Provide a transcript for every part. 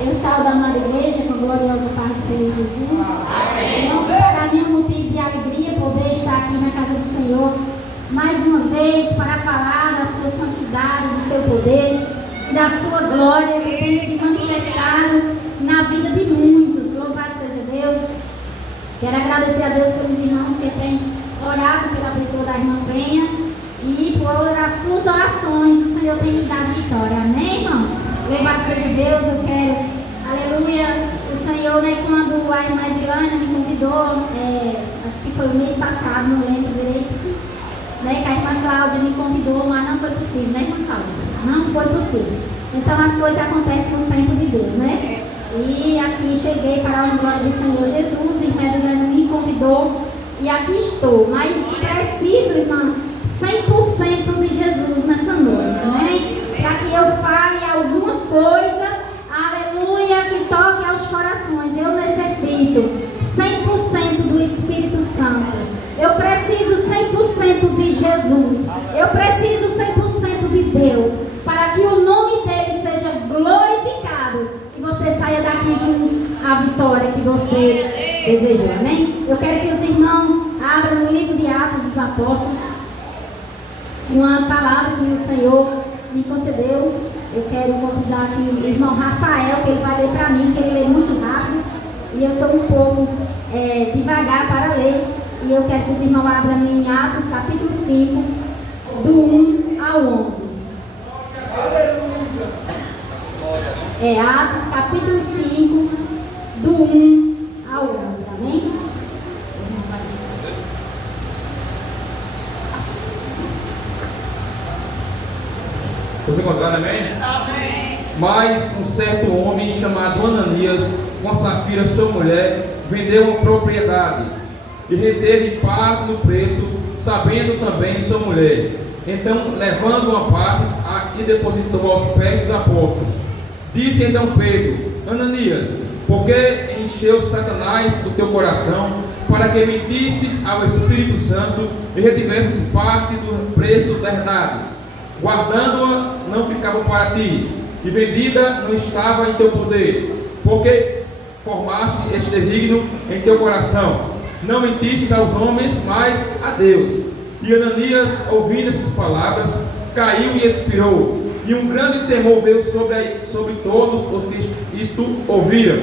Eu saúdo a amada igreja com a gloriosa paz do Senhor Jesus. Irmãos, para mim é um motivo de alegria poder estar aqui na casa do Senhor mais uma vez para falar da sua santidade, do seu poder, da sua glória que tem se manifestado na vida de muitos. Louvado seja Deus. Quero agradecer a Deus pelos irmãos que têm orado pela pessoa da irmã Penha e por as suas orações o Senhor tem me dado vitória. Amém, irmãos? Louvado seja Deus. Eu quero, aleluia, o Senhor, né, quando a irmã Adriana me convidou, acho que foi o mês passado, não lembro direito, né, que a irmã Cláudia me convidou, mas não foi possível, né, irmã Cláudia? Não foi possível. Então as coisas acontecem no tempo de Deus, né? E aqui cheguei para a glória do Senhor Jesus, a irmã Adriana me convidou e aqui estou. Mas preciso, irmã, 100% de Jesus nessa noite, né? Para que eu fale alguma coisa, aleluia, que toque aos corações. Eu necessito 100% do Espírito Santo. Eu preciso 100% de Jesus. Eu preciso 100% de Deus. Para que o nome dele seja glorificado. E você saia daqui com a vitória que você desejou. Amém? Eu quero que os irmãos abram no livro de Atos dos Apóstolos. Uma palavra que o Senhor me concedeu. Eu quero convidar aqui o irmão Rafael, que ele vai ler para mim, que ele lê muito rápido. E eu sou um pouco devagar para ler. E eu quero que os irmãos abram em Atos capítulo 5, do 1 ao 11. Atos capítulo 5, do 1 ao 11. Amém? Vocês encontraram, amém? Amém. Mas um certo homem chamado Ananias, com Safira sua mulher, vendeu uma propriedade e reteve parte do preço, sabendo também sua mulher. Então, levando uma parte, e depositou aos pés dos apóstolos. Disse então Pedro: Ananias, por que encheu Satanás do teu coração, para que mentisses ao Espírito Santo e retivesses parte do preço da herdade? Guardando-a não ficava para ti, e vendida não estava em teu poder, porque formaste este desígnio em teu coração. Não mentistes aos homens, mas a Deus. E Ananias, ouvindo essas palavras, caiu e expirou. E um grande temor veio sobre todos os que isto ouviram.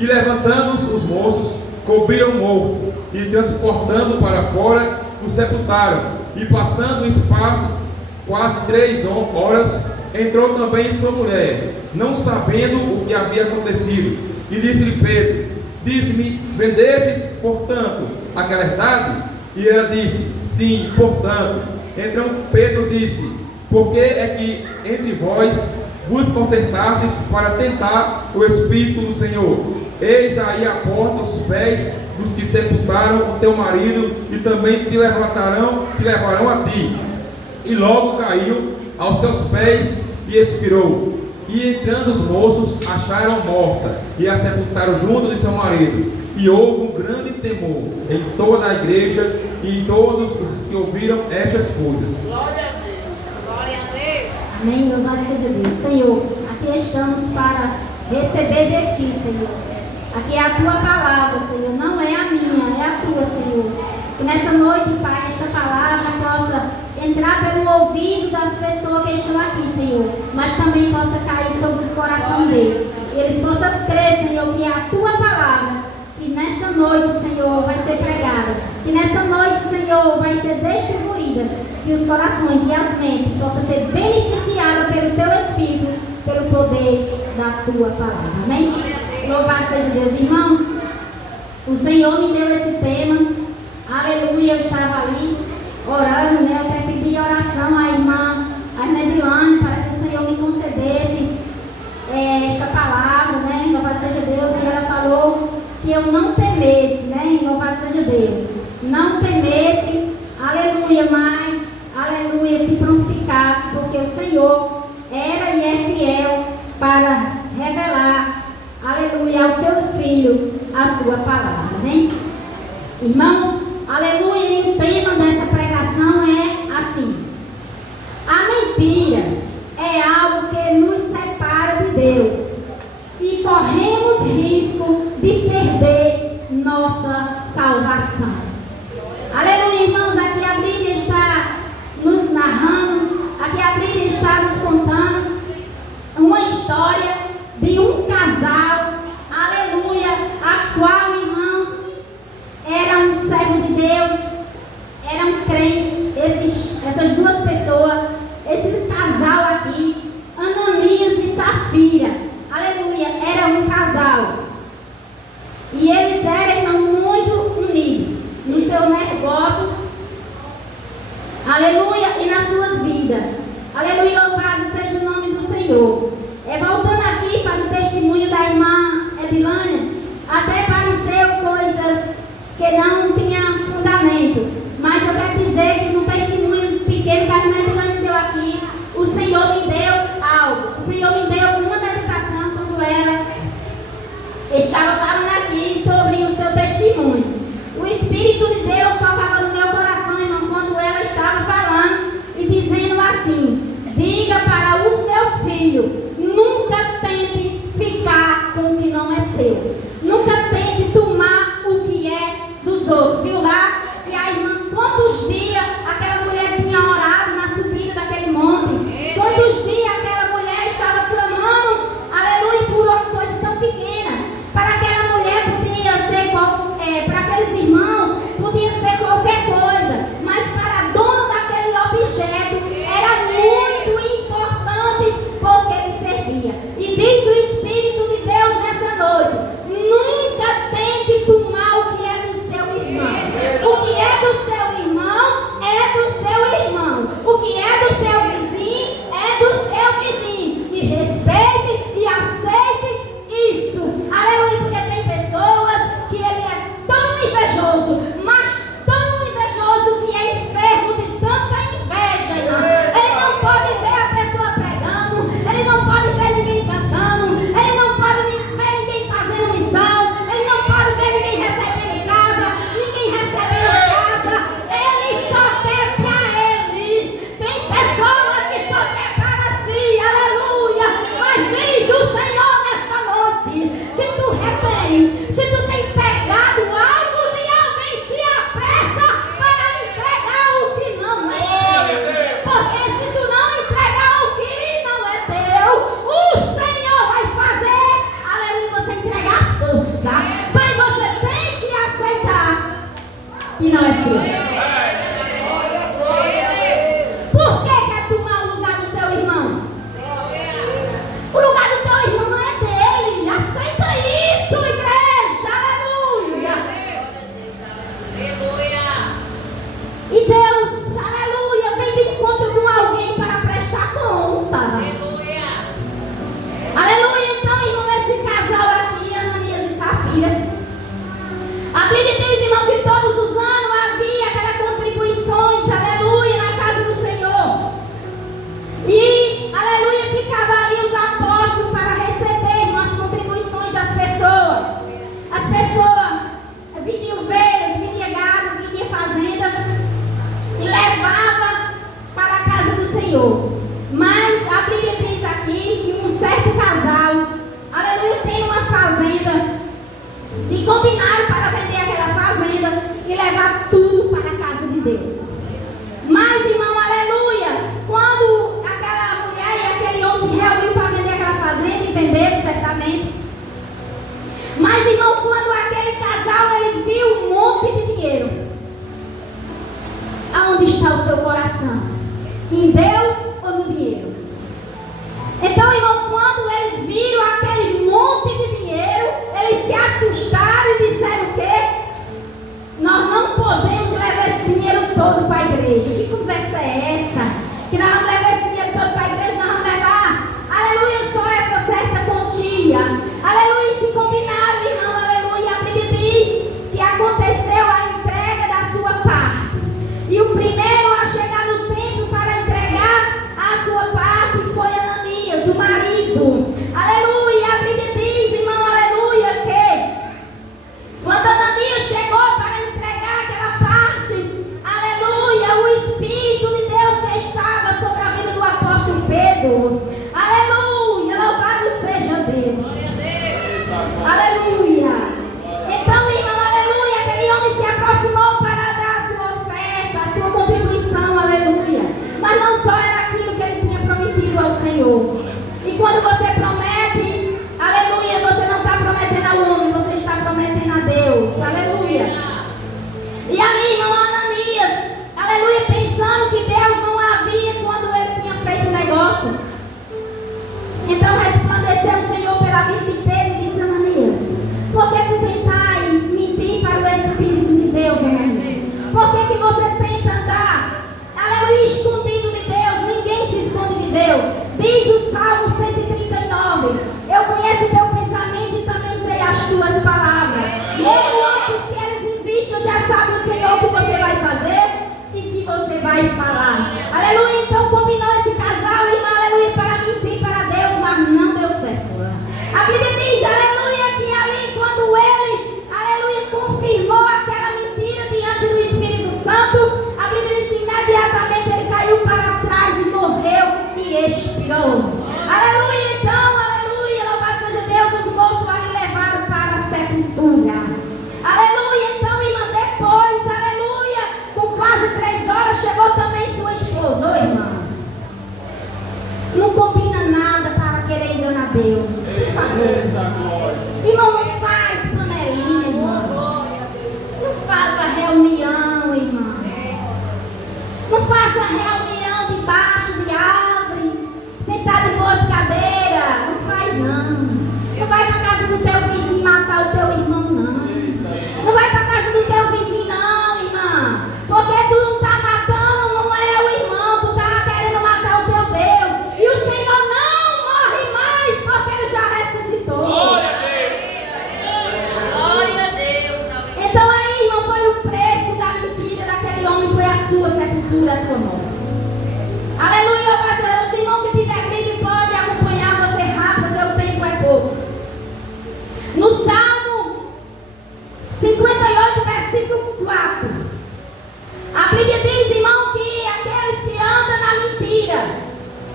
E levantando-os os moços, cobriram o morto, e transportando para fora, o sepultaram. E passando o espaço quase 3 horas, entrou também sua mulher, não sabendo o que havia acontecido. E disse-lhe Pedro: diz-me, vendestes, portanto, aquela herdade? E ela disse: sim, portanto. Então Pedro disse: por que é que entre vós vos concertastes para tentar o Espírito do Senhor? Eis aí a porta os pés dos que sepultaram o teu marido, e também te levarão a ti. E logo caiu aos seus pés e expirou. E entrando os moços, acharam morta e a sepultaram junto de seu marido. E houve um grande temor em toda a igreja e em todos os que ouviram estas coisas. Glória a Deus, glória a Deus. Amém, louvado seja Deus. Senhor, aqui estamos para receber de ti, Senhor. Aqui é a tua palavra, Senhor, não é a minha, é a tua, Senhor. Que nessa noite, Pai, esta palavra possa entrar pelo ouvido das pessoas que estão aqui, Senhor, mas também possa cair sobre o coração deles. E eles possam crer, Senhor, que é a tua palavra, que nesta noite, Senhor, vai ser pregada, que nessa noite, Senhor, vai ser distribuída, que os corações e as mentes possam ser beneficiadas pelo teu Espírito, pelo poder da tua palavra. Amém? Louvado seja Deus. Irmãos, o Senhor me deu esse tema. Aleluia, eu estava ali orando, né? Eu até pedi oração à irmã Edilane para que o Senhor me concedesse esta palavra, né? Louvado seja Deus. E ela falou que eu não temesse, né? Louvado seja Deus. Não temesse, aleluia, mas, aleluia, se prontificasse, porque o Senhor era e é fiel para revelar, aleluia, aos seus filhos a sua palavra, né? Irmãos, aleluia, e o tema dessa pregação é assim: a mentira é algo que nos separa de Deus. E estar nos contando uma história de um casal, aleluia, a qual, irmãos, eram servos de Deus, eram crentes, essas duas pessoas, esse casal aqui, Ananias e Safira, aleluia, era um casal. E eles eram, irmão, muito unidos no seu negócio, aleluia, e nas suas vidas. Aleluia, louvado seja o nome do Senhor. Voltando aqui para o testemunho da irmã Edilânia, até pareceu coisas que não tinham fundamento, mas eu quero dizer que no testemunho pequeno que a irmã Edilânia deu aqui, o Senhor me deu algo. O Senhor me deu uma meditação quando ela estava falando aqui sobre o seu testemunho. O Espírito de Deus falava no meu coração, irmão, quando ela estava falando e dizendo assim: diga para os meus filhos, nunca tente ficar com o que não é seu. Nunca tente tomar o que é dos outros. Viu lá? E a irmã, quantos dias aquela mulher tinha orado na subida daquele monte? Quantos dias aquela mulher estava clamando, aleluia, por uma coisa tão pequena? Para aquela mulher podia ser, para aqueles irmãos, podia ser qualquer coisa. Mas para a dona daquele objeto, era muito importante porque ele servia. E diz o Espírito de Deus nessa noite: nunca tente tomar o que é do seu irmão. O que é do seu irmão é do seu irmão. O que é do seu vizinho é do seu vizinho. E respeite e aceite isso. Aleluia, porque tem pessoas que ele é tão invejoso, mas tão invejoso que é enfermo de tanta inveja, irmão. Ele não pode ver a pessoa pregando, ele não pode ver ninguém cantando, ele não pode ver ninguém fazendo missão, ele não pode ver ninguém recebendo casa, ninguém recebendo casa. Ele só quer para ele. Tem pessoas que só quer para si, aleluia. Mas diz o Senhor nesta noite: se tu retém, se tu tem pegado algo de alguém, se apressa para entregar o que não é seu. Porque se tu não entregar o que não é teu, o Senhor vai fazer, aleluia, você entregar a força. Mas você tem que aceitar que não é seu. Por que quer tomar o lugar do teu irmão? O lugar do teu irmão não é dele. Aceita isso, igreja. Aleluia. E Deus, aleluia, vem de encontro com alguém para prestar conta. Aleluia. Então, irmão, esse casal aqui, Ananias e Safira, a Bíblia diz, irmão, que todos os anos havia aquelas contribuições, aleluia, na casa do Senhor. E, aleluia, ficava ali os apóstolos para receber as contribuições das pessoas. As pessoas vendiam ovelhas, vendiam gado, vendiam fazenda e levavam para a casa do Senhor. Mas a Bíblia diz aqui que um certo casal, aleluia, tem uma fazenda, se combinaram para vender aquela fazenda e levar tudo para a casa de Deus. Mas, irmão, aleluia, quando aquela mulher e aquele homem se reuniu para vender aquela fazenda e venderam certamente. Mas, irmão, quando aquele casal ele viu um monte de dinheiro, aonde está o seu coração? Em Deus ou no dinheiro? Então, irmão, quando eles viram aquele monte de dinheiro, eles se assustaram e disseram o quê? Nós não podemos levar esse dinheiro todo para a igreja. Que conversa é essa? Que nós vamos levar esse dinheiro todo para a igreja, nós vamos levar, aleluia, só essa certa quantia. Aleluia, e se combinaram, irmão, aleluia. A Bíblia diz que aconteceu a entrega da sua parte. E o primeiro a chegar no templo para entregar a sua parte foi Ananias, o marido. Aleluia, a Bíblia diz, irmão, aleluia, que quando Ananias chegou para entregar aquela parte, aleluia, o Espírito de Deus que estava sobre a vida do apóstolo Pedro, aleluia, louvado seja Deus, aleluia. Então, irmão, aleluia, aquele homem se aproximou para dar a sua oferta, a sua contribuição, aleluia. Mas não só era aquilo que ele tinha prometido. ao Senhor. E quando você promete, aleluia, você não está prometendo ao homem, você está prometendo a Deus, aleluia. E ali, irmão Ananias, aleluia, pensando que Deus não havia quando ele tinha feito o negócio. Então resplandeceu o Senhor pela vida de Pedro e disse: Ananias, por que tu tentai mentir para o Espírito de Deus, Ananias? Por que você tenta andar, aleluia, escondido de Deus? Ninguém se esconde de Deus. Diz o Salmo 139: eu conheço teu pensamento e também sei as tuas palavras. Mesmo antes que eles existam, já sabe o Senhor o que você vai fazer e que você vai falar. Aleluia. Então combinou esse casal, irmão, aleluia, para mentir para Deus, mas não deu certo. A Bíblia diz, aleluia, que ali quando ele, aleluia, confirmou aquela mentira diante do Espírito Santo, a Bíblia diz que imediatamente ele caiu para trás e morreu e expirou. Aleluia. Então, aleluia, louvado seja Deus, os moços ali levaram para a sepultura. Aleluia. Então, irmã, depois, aleluia, com quase 3 horas, chegou também sua esposa. Ô, irmã, não combina nada para querer enganar Deus. Por favor. Irmão, não faz panelinha, irmão. Não faça reunião, irmão. Não faça reunião debaixo de árvore, sentado em boas cadeiras. Não faz, não. Não vai para casa do teu vizinho matar o teu irmão, não. Não vai para casa do teu vizinho, não, irmã. Porque tu não está matando, não é o irmão. Tu está querendo matar o teu Deus. E o Senhor não morre mais, porque Ele já ressuscitou. Glória a Deus. Glória a Deus. Então aí, irmão, foi o preço da mentira daquele homem, foi a sua sepultura, a sua morte. Aleluia, parceiro. Os irmãos que tiver Bíblia pode acompanhar você rápido, porque o tempo é pouco. No Salmo 58, versículo 4, a Bíblia diz, irmão, que aqueles que andam na mentira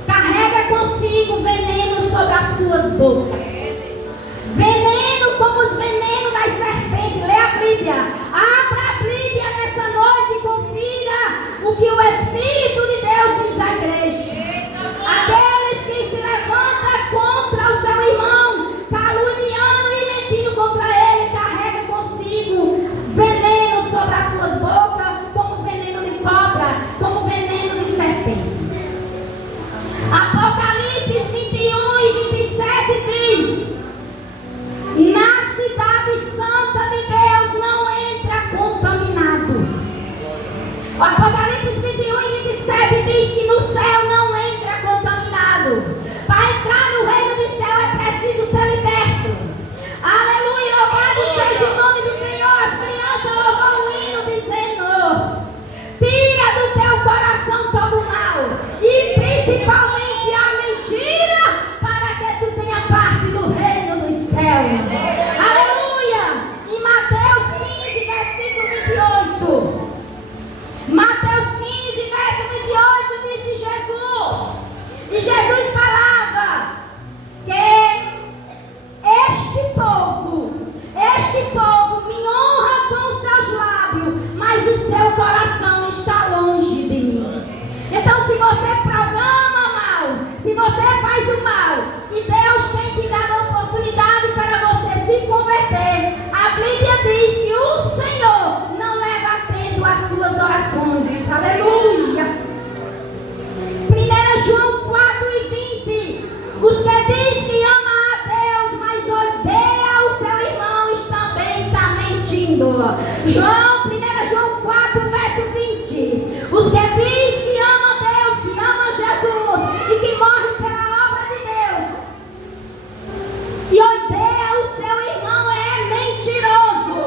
carrega consigo veneno sobre as suas bocas. Veneno como os venenos das serpentes. Lê a Bíblia. Abra a Bíblia nessa noite e confira o que o Espírito de Deus diz à igreja. Aqueles que se levantam contra o seu irmão, caluniando e mentindo contra ele, carrega consigo veneno sobre as suas bocas, como veneno de cobra, como veneno de serpente. Apocalipse 21 e 27 diz: na cidade santa de Deus não entra contaminado. O Apocalipse 21 e 27 diz que no céu não entra contaminado. Para entrar no reino do céu é preciso ser liberto. Aleluia, louvado seja o nome do Senhor. As crianças louvam o hino dizendo: tira do teu coração todo o mal, e principalmente a mentira, para que tu tenha parte do reino dos céus. Aleluia. Em Mateus 15, versículo 28. Mateus 15, verso 28, disse Jesus. E Jesus falava que este povo me honra com os seus lábios, mas o seu coração está longe de mim. Então, se você programa mal, se você faz o mal, e Deus tem que dar a oportunidade para você se converter, a Bíblia diz que o Senhor não leva atento às suas orações. Aleluia. 1 João 4 e 20. Os que diz que ama a Deus, mas odeia o seu irmão, também está mentindo. 1 João 4, verso 20. Os que diz que ama a Deus, que ama Jesus e que morre pela obra de Deus, e odeia o seu irmão, é mentiroso.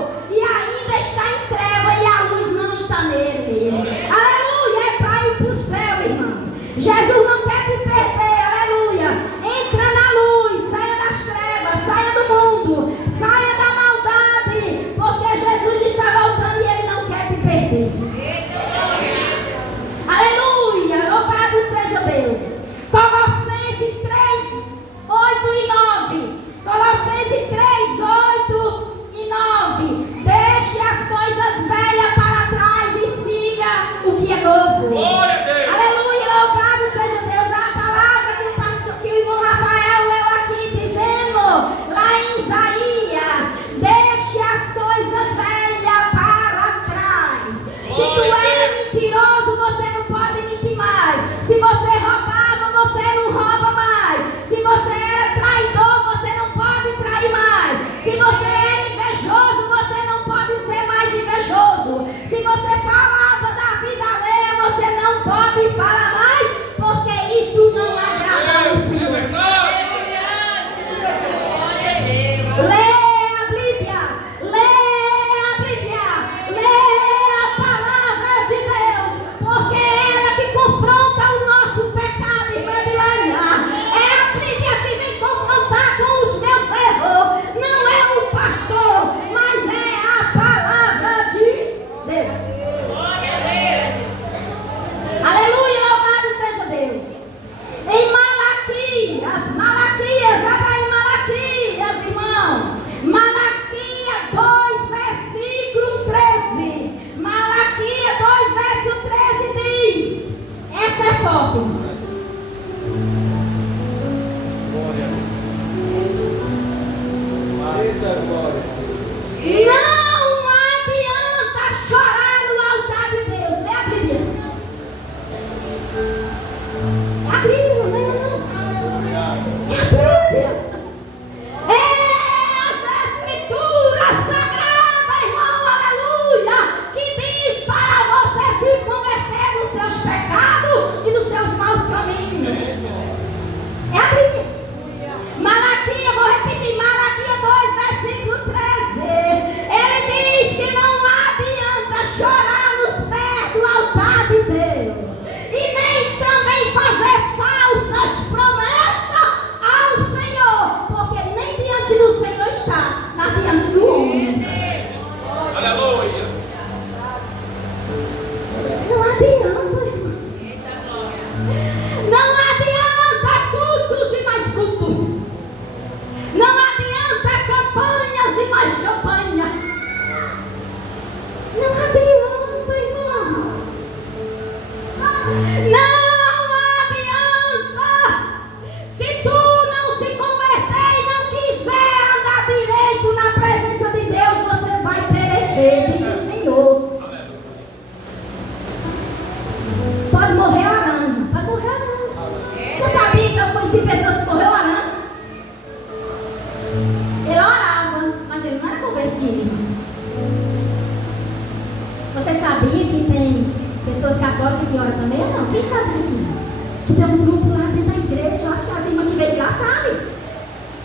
Que tem um grupo lá dentro da igreja. Eu acho que as irmãs que veio de lá sabem.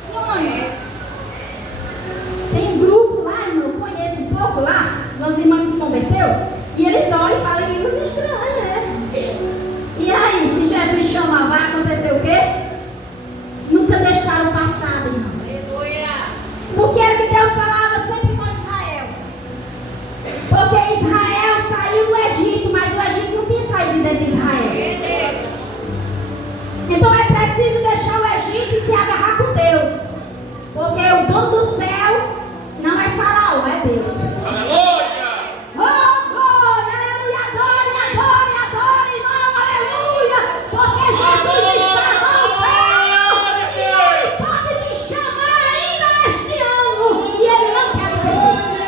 Sim ou não? Tem um grupo lá, irmão, eu conheço um pouco lá, das irmãs que se converteu, e eles olham e falam em línguas estranhas, né? E aí, se Jesus chamar, vai acontecer o quê? Nunca deixaram passar, irmão. Porque era que Deus falava sempre com Israel. Porque Israel saiu do Egito, mas o Egito não tinha saído de dentro de Israel. Então é preciso deixar o Egito e se agarrar com Deus. Porque o dono do céu não é Faraó, é Deus. Aleluia! Oh, glória, aleluia, adore, adore, adore, irmão, aleluia. Porque Jesus está voltando. E Ele pode te chamar ainda este ano. E Ele não quer te perder.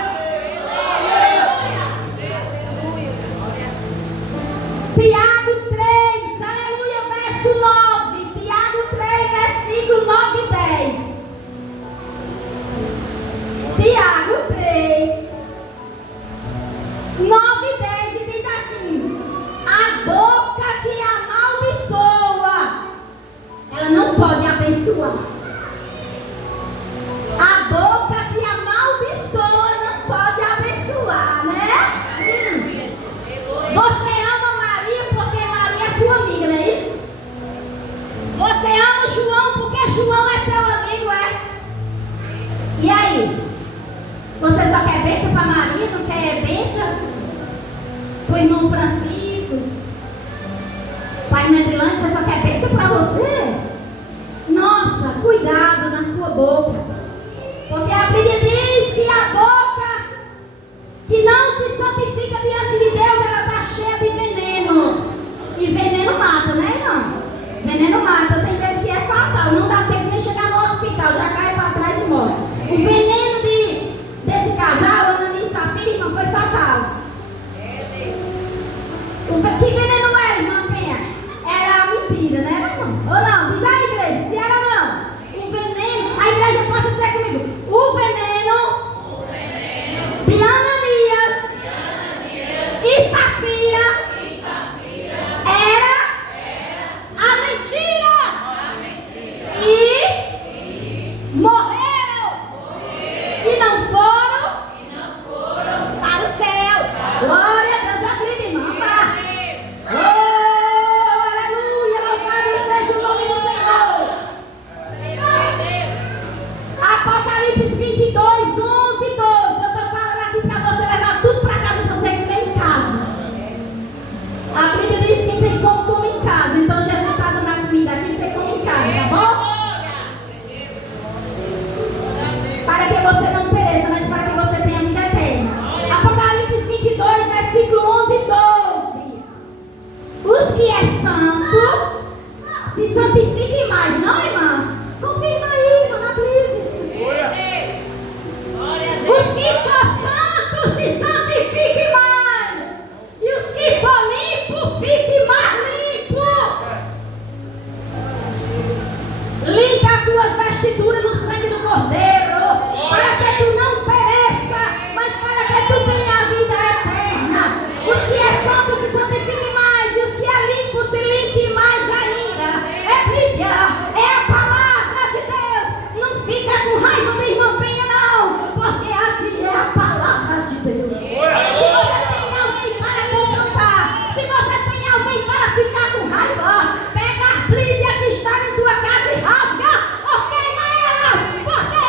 Tiago 3, aleluia, verso 9. Tiago 3, versículo 9 e 10. Tiago 3, 9 e 10, e diz assim: a boca que amaldiçoa, ela não pode abençoar. A boca que amaldiçoa não pode abençoar, né? Você ama Maria porque Maria é sua amiga, não é isso? Você ama João porque João é seu amigo, é? E aí? Você só quer bênção para Maria, não quer bênção para o irmão Francisco? Pai Nedrilândia, você só quer bênção para você? Nossa, cuidado na sua boca. Porque a Bíblia diz que a boca que não se santifica diante de Deus, ela está cheia de veneno. E veneno mata, né, irmão? Veneno mata, tem vezes que é fatal. Não dá tempo nem chegar no hospital, já cai para trás e morre. O veneno desse casal, Ananias e Safira, irmão, foi fatal. Que veneno era, irmã Penha? Era mentira, né, irmão? Ou não? Diz a igreja, se era não. O veneno, a igreja possa dizer comigo, o veneno de Ananias e Safira era a mentira. E morreram. E não foram para o céu. Glória a Deus, abriu, irmã. Oh, aleluia, louvado seja o nome do Senhor. Apocalipse 22, 11 e 12. Eu estou falando aqui para você levar tudo para casa, para você comer em casa. A Bíblia diz que quem tem fome come em casa. Então Jesus está dando a comida aqui, você come em casa, tá bom? Para que você não pereça, mas para que você tenha vida eterna. Apocalipse 22, versículo 11 e 12. Os que é santo, se santifiquem mais, não, irmã? Confirma aí, irmã, na Bíblia. Os que for santo, se santifiquem mais. E os que for limpo, fiquem mais limpo. Limpa as tuas vestiduras no sangue do Cordeiro, para que tu não pereça, mas para que tu tenha a vida eterna. Os que é santo se santifiquem mais, e os que é limpo se limpem mais ainda. É Bíblia, é a palavra de Deus. Não fica com raiva da irmã Penha, não, porque aqui é a palavra de Deus. Se você tem alguém para confrontar, se você tem alguém para ficar com raiva, pega a Bíblia que está em tua casa e rasga, ou queima elas, porque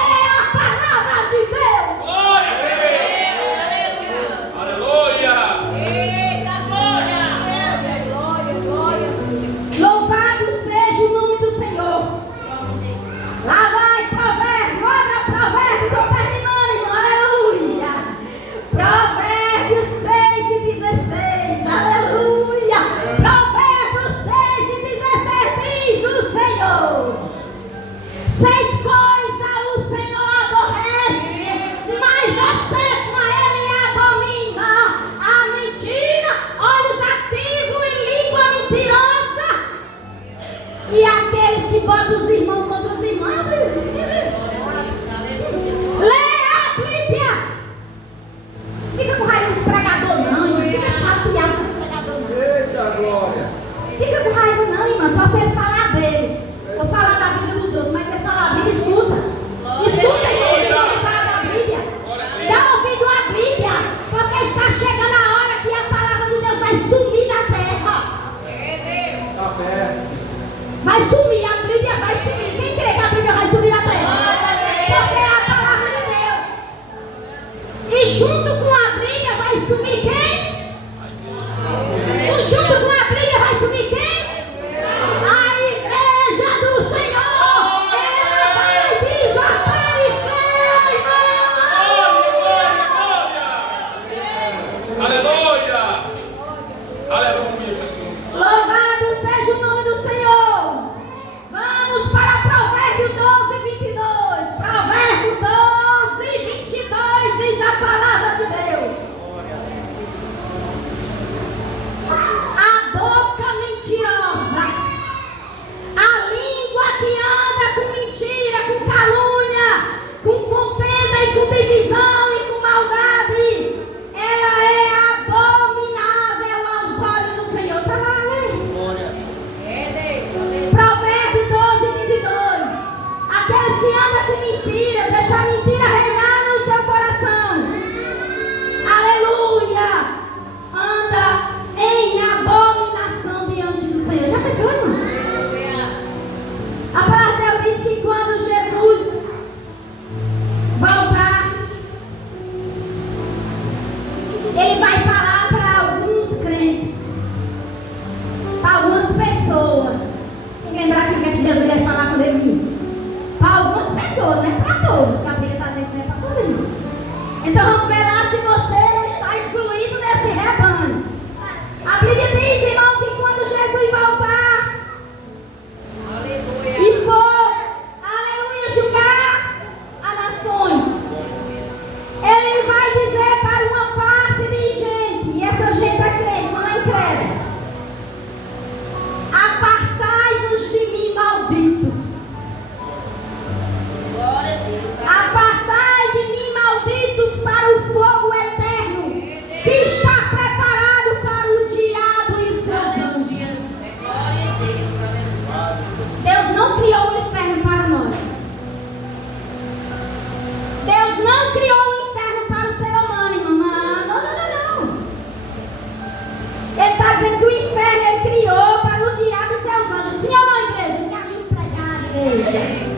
igreja.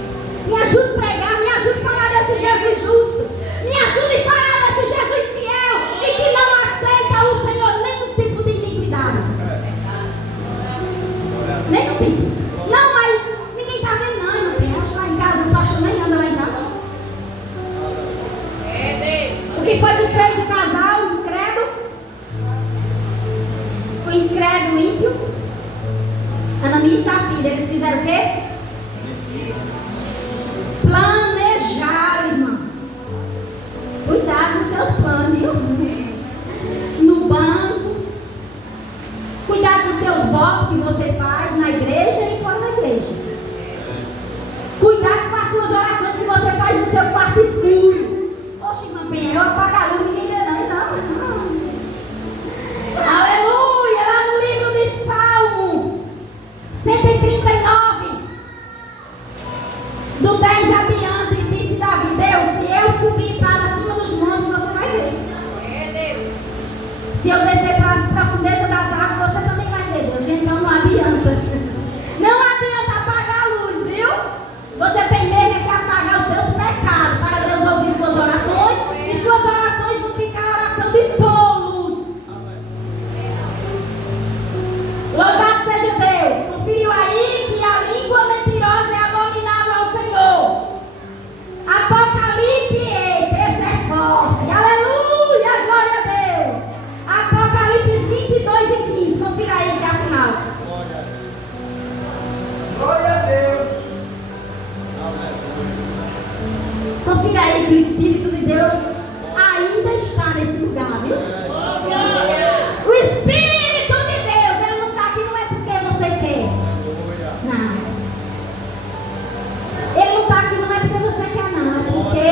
Me ajude a pregar, me ajude a falar desse Jesus justo. Me ajude a falar desse Jesus fiel e que não aceita o Senhor nenhum tipo de iniquidade. Nenhum tipo. Não, mas ninguém está vendo, não, meu bem. Acho lá em casa, o pastor nem anda lá em casa. O que foi que fez o casal, o incrédulo? O incrédulo ímpio? Ananias e Safira, eles fizeram o quê? Planejaram, irmão. Cuidado com seus planos, viu? No banco. Cuidado com seus votos que você faz na igreja e fora da igreja. Cuidado com as suas orações que você faz no seu quarto escuro. Poxa, irmã Penha, eu apago a luz, ninguém vê não. Aleluia! Lá no livro de Salmo 139, do 10 adiante, disse Davi: Deus, se eu subir para cima dos montes, você vai ver. Se eu descer para as profundezas das águas, você também vai ver, Deus. Então não adianta. Não adianta apagar a luz, viu? Você tem mesmo que apagar os seus pecados para Deus ouvir suas orações e suas orações não ficar oração de tolos. Louvado seja Deus. Conferiu aí que a língua mentirosa é abominável ao Senhor. Apocalipse, esse é forte. Aleluia, glória a Deus. Apocalipse 22 e 15. Confira aí que é a final. Glória a Deus. Confira aí que o Espírito de Deus ainda está nesse lugar, viu? O Espírito de Deus, ele não está aqui, não é porque você quer. Não. Ele não está aqui, não é porque você quer, não. É porque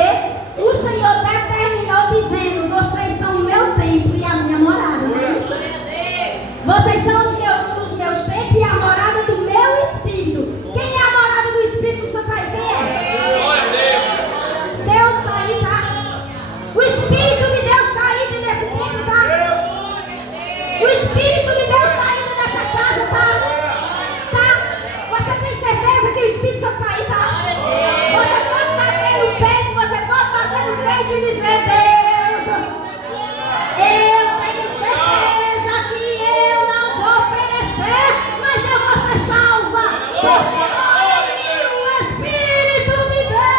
o Senhor determinou dizendo: vocês são o meu templo e a minha morada. Não é isso? Vocês são os meus templos e a morada do meu Espírito. Quem é a morada do Espírito Santo aí? Quem é? Deus está aí, tá? O Espírito de Deus está aí dentro desse templo, tá? O Espírito de Deus está aí dentro dessa casa, tá? Tá? Você tem certeza que o Espírito Santo está aí, tá? Você pode bater no peito, você pode bater no peito e dizer: Deus, eu tenho certeza que eu não vou perecer, mas eu vou ser salva, porque mora em mim o Espírito de Deus.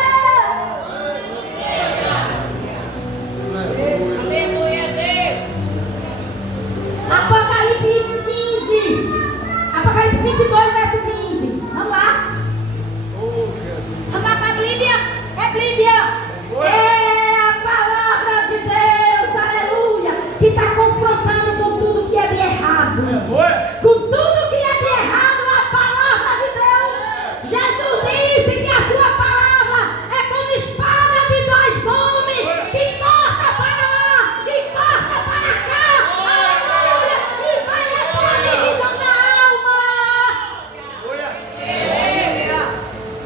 Apocalipse 15. Apocalipse 22, verso 15. Vamos lá. Vamos lá para a Bíblia. É Bíblia. É a palavra de Deus. Aleluia. Que está confrontando com tudo que é de errado. Com tudo que é de errado, a palavra de Deus. Jesus disse que a sua palavra é como espada de dois gumes, que corta para lá e corta para cá. Aleluia. E vai até a divisão da alma.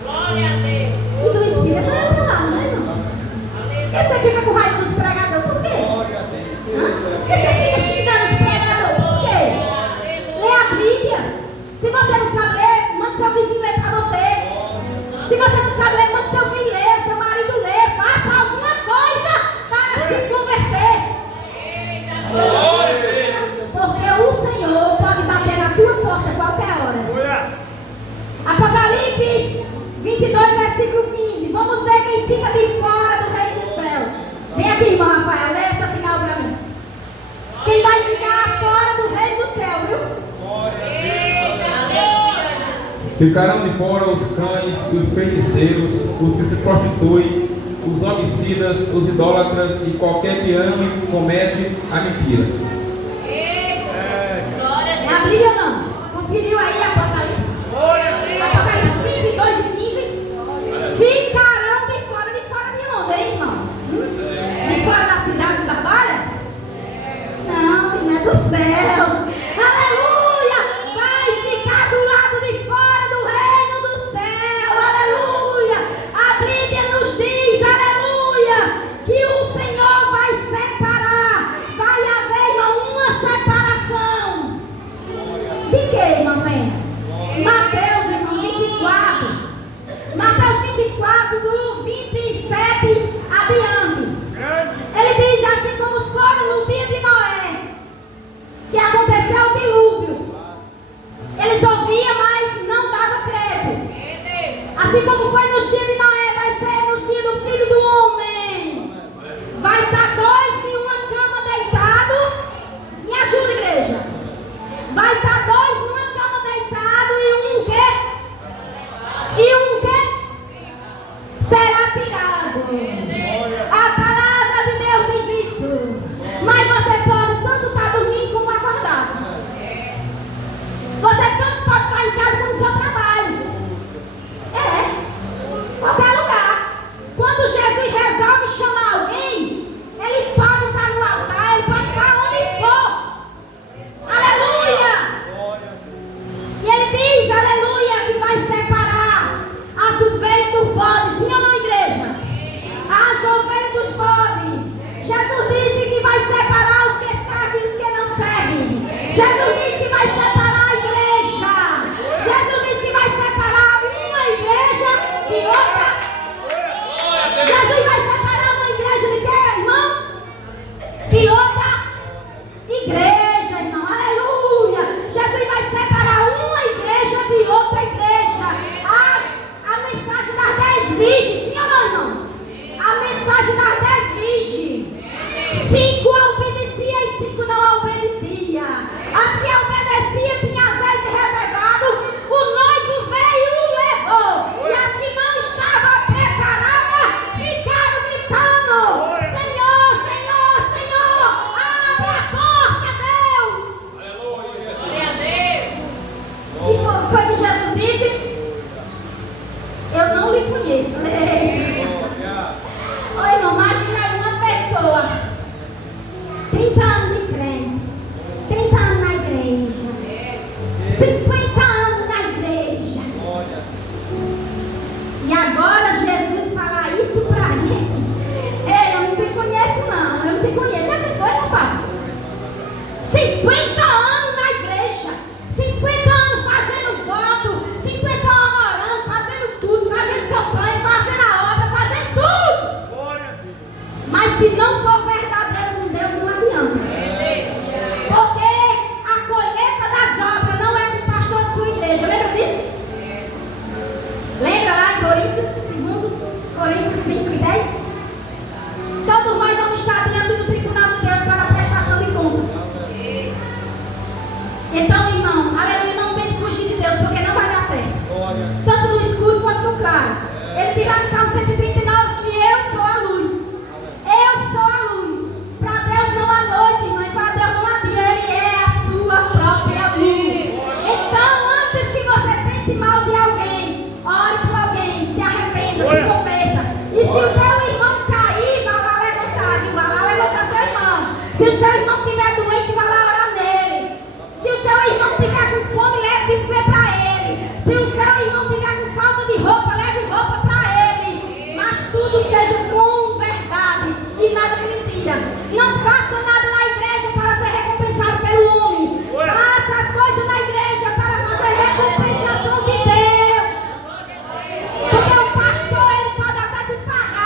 Glória a Deus. E do Espírito não é para lá, não é, irmão? Por que você fica com raiva dos pregadores? Por quê? Por que você fica xingando os pregadores? Por quê? Lê a Bíblia. Se você não sabe ler, manda seu vizinho ler para você. Se você não sabe ler, manda seu filho ler, seu marido ler. Faça alguma coisa para se converter. Porque o Senhor pode bater na tua porta a qualquer hora. Apocalipse 22, versículo 15. Vamos ver quem fica de fora do reino do céu. Vem aqui, irmão Rafael, lê essa final para mim. Quem vai ficar fora do reino do céu, viu? Ficarão de fora os cães, os feiticeiros, os que se prostituem, os homicidas, os idólatras e qualquer que ame e comete a mentira. É a Bíblia não? Conferiu aí Apocalipse? Apocalipse 22 e 15. Ficarão de fora de onde, hein, irmão? De fora da cidade da Batalha? Não é do céu. Aleluia! Vai ficar do lado de fora do reino do céu. Aleluia! A Bíblia nos diz, aleluia, que o Senhor vai separar. Vai haver, irmão, uma separação. De que, irmão? 24, do 27 adiante. Ele diz assim como foram no dia de Noé, que aconteceu o dilúvio. Eles ouviam, mas não davam crédito. Assim como foi nos dias de Noé, vai ser nos dias do Filho do Homem. Vai estar dois em uma cama deitado. Me ajuda, igreja. Vai estar dois numa cama deitado e um quê? E um quê? Será tirado. A palavra de Deus diz isso. Mas você pode tanto estar dormindo como acordado. Você tanto pode estar em casa como no seu trabalho. Qualquer lugar. Quando Jesus resolve chamar alguém, ele pode estar no altar, ele pode estar onde for. Aleluia! E ele diz, aleluia, que vai separar as ovelhas dos bodes. Sim ou não, igreja? As ovelhas dos bodes. Jesus disse que vai separar os que servem e os que não servem. Jesus disse que vai separar a igreja. Jesus disse que vai separar uma igreja de outra. Jesus vai separar uma igreja de quê, irmão? De outra igreja, irmão. Aleluia. Jesus vai separar uma igreja de outra igreja. A mensagem das 10 virgens, sim ou não, irmão? A mensagem das 10 virgens. 5 a obedecia e 5 não a obedecia. As que obedeciam tinham azeite reservado. O noivo veio e levou. E as que não estavam preparadas ficaram gritando: Senhor, Senhor, Senhor, abre a porta, Deus. E foi que Jesus disse: eu não lhe conheço. Oi, irmão, imagina aí uma pessoa 30 anos de crente, 30 anos na igreja, 50 anos na igreja. E agora Jesus fala isso pra ele. Ei, eu não te conheço não, eu não te conheço. Já pensou, irmão, pai? 50 anos na igreja, 50 anos fazendo voto, 50 anos orando, fazendo tudo, fazendo campanha, fazendo a obra, fazendo tudo. Mas se não for verdadeiro com Deus, não adianta. Porque a colheita das obras não é com o pastor de sua igreja. Lembra disso? Lembra lá em Coríntios 5 e 10? Todos nós vamos estar diante do tribunal de Deus para a prestação de conta. Então, irmão, aleluia, não tente fugir de Deus, porque não vai dar certo. Tanto no escuro quanto no claro. Ele dirá no Salmo 139 que eu sou a luz. Eu sou a luz. Para Deus não há noite, irmão, e para Deus não há dia. Ele é a sua própria luz. Então, antes que você pense mal de alguém, ore por alguém, se arrependa, se converta. E se o teu irmão cair, vá lá levantar, viu? Vá lá levantar seu irmão. Se o seu irmão estiver doente, vá lá orar nele. Se o seu irmão estiver com fome, leve de comer para ele. Se o seu irmão estiver com falta de roupa, leve roupa para ele. Mas tudo seja com verdade e nada de mentira. Não faça nada na igreja para ser recompensado pelo homem. Faça as coisas na igreja para fazer recompensação de Deus. Porque o pastor, ele pode até te pagar.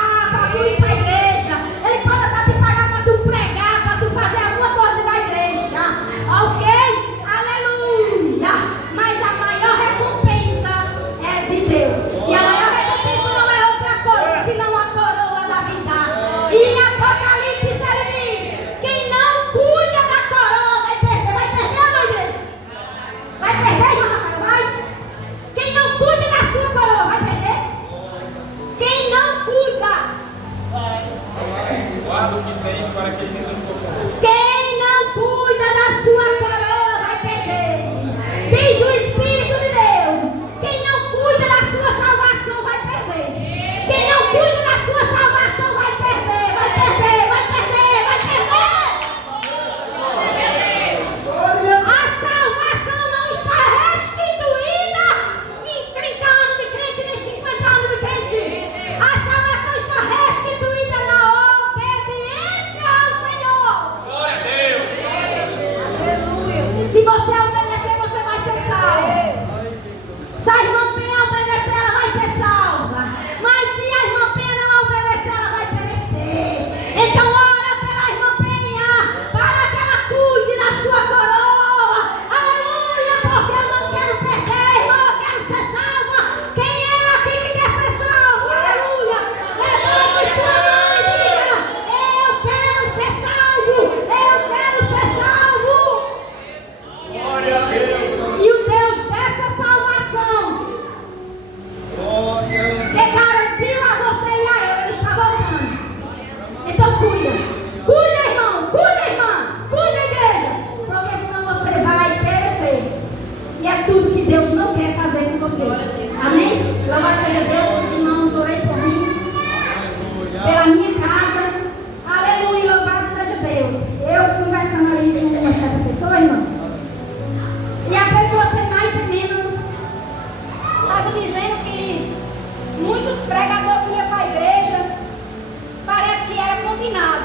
combinado.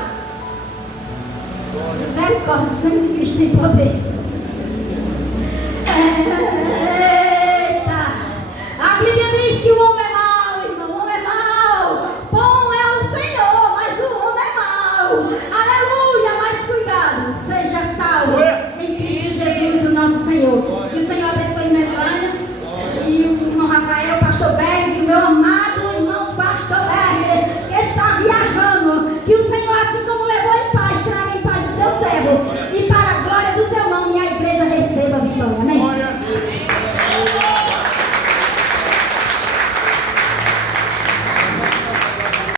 Misericórdia, o sangue de Cristo tem poder.